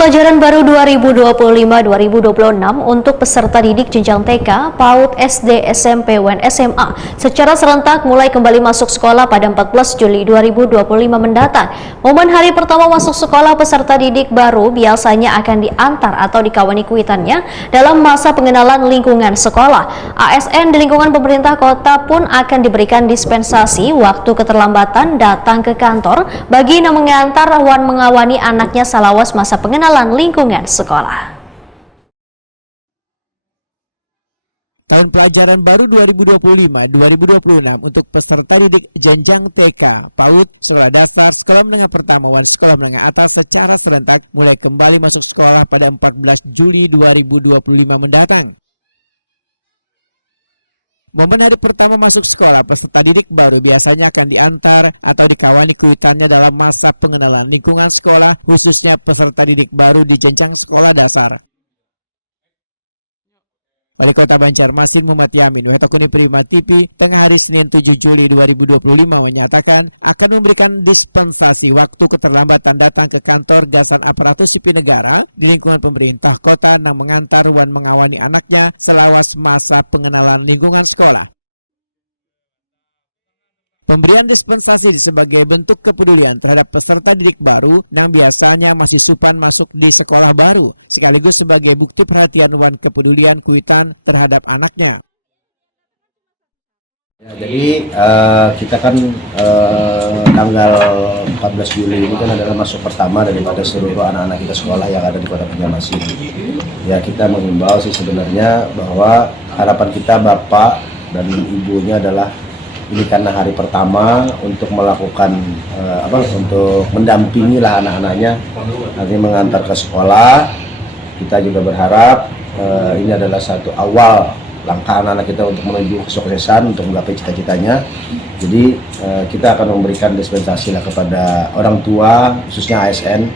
pelajaran baru 2025-2026 untuk peserta didik jenjang TK, PAUD, SD, SMP, UN, SMA secara serentak mulai kembali masuk sekolah pada 14 Juli 2025 mendatang. Momen hari pertama masuk sekolah peserta didik baru biasanya akan diantar atau dikawani kuitannya dalam masa pengenalan lingkungan sekolah. ASN di lingkungan pemerintah kota pun akan diberikan dispensasi waktu keterlambatan datang ke kantor bagi yang mengantar wan mengawani anaknya salawas masa pengenalan lingkungan sekolah. Tahun pelajaran baru 2025-2026 untuk peserta didik jenjang TK, PAUD, sekolah dasar, sekolah menengah pertama, dan sekolah menengah atas secara serentak mulai kembali masuk sekolah pada 14 Juli 2025 mendatang. Momen hari pertama masuk sekolah, peserta didik baru biasanya akan diantar atau dikawani kuitannya dalam masa pengenalan lingkungan sekolah, khususnya peserta didik baru di jenjang sekolah dasar. Wali Kota Banjarmasin Muhammad Yamin, Wetokuni Prima TV, tengah hari Senin 7 Juli 2025 menyatakan akan memberikan dispensasi waktu keterlambatan datang ke kantor gasan aparatus sipil negara di lingkungan pemerintah kota yang mengantar wan mengawani anaknya selawas masa pengenalan lingkungan sekolah. Pemberian dispensasi sebagai bentuk kepedulian terhadap peserta didik baru yang biasanya masih supan masuk di sekolah baru, sekaligus sebagai bukti perhatian wan kepedulian kuitan terhadap anaknya. Ya, jadi kita kan tanggal 14 Juli ini kan adalah masuk pertama daripada seluruh anak-anak kita sekolah yang ada di Kota Banjarmasin. Ya, kita mengimbau sih sebenarnya bahwa harapan kita Bapak dan Ibunya adalah ini karena hari pertama untuk melakukan untuk mendampingi lah anak-anaknya nanti mengantar ke sekolah. Kita juga berharap ini adalah satu awal langkah anak-anak kita untuk menuju kesuksesan untuk menggapai cita-citanya. Jadi kita akan memberikan dispensasi lah kepada orang tua khususnya ASN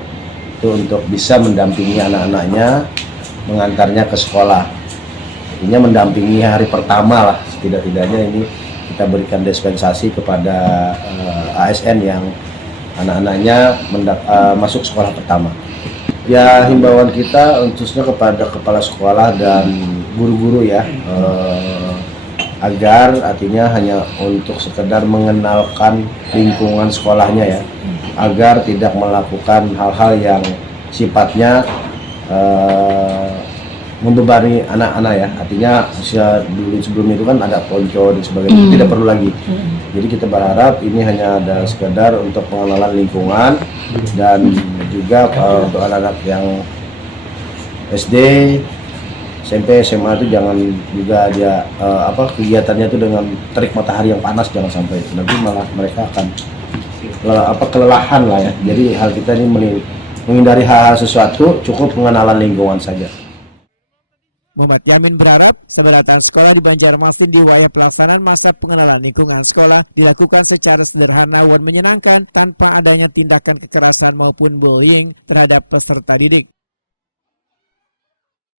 itu untuk bisa mendampingi anak-anaknya mengantarnya ke sekolah. Artinya mendampingi hari pertama lah setidak-tidaknya ini kita berikan dispensasi kepada ASN yang anak-anaknya masuk sekolah pertama. Ya, himbauan kita khususnya kepada kepala sekolah dan guru-guru ya, agar artinya hanya untuk sekedar mengenalkan lingkungan sekolahnya ya, agar tidak melakukan hal-hal yang sifatnya membebani anak-anak ya, artinya dulu sebelumnya itu kan ada ponco dan sebagainya, tidak perlu lagi. Jadi kita berharap ini hanya ada sekedar untuk pengenalan lingkungan dan juga untuk anak-anak yang SD, SMP, SMA itu jangan juga dia kegiatannya itu dengan terik matahari yang panas, jangan sampai nanti malah mereka akan kelelahan lah ya. Jadi hal kita ini menghindari hal-hal sesuatu, cukup pengenalan lingkungan saja. Muhammad Yamin berharap seberatan sekolah di Banjarmasin di wilayah pelaksanaan masa pengenalan lingkungan sekolah dilakukan secara sederhana dan menyenangkan tanpa adanya tindakan kekerasan maupun bullying terhadap peserta didik.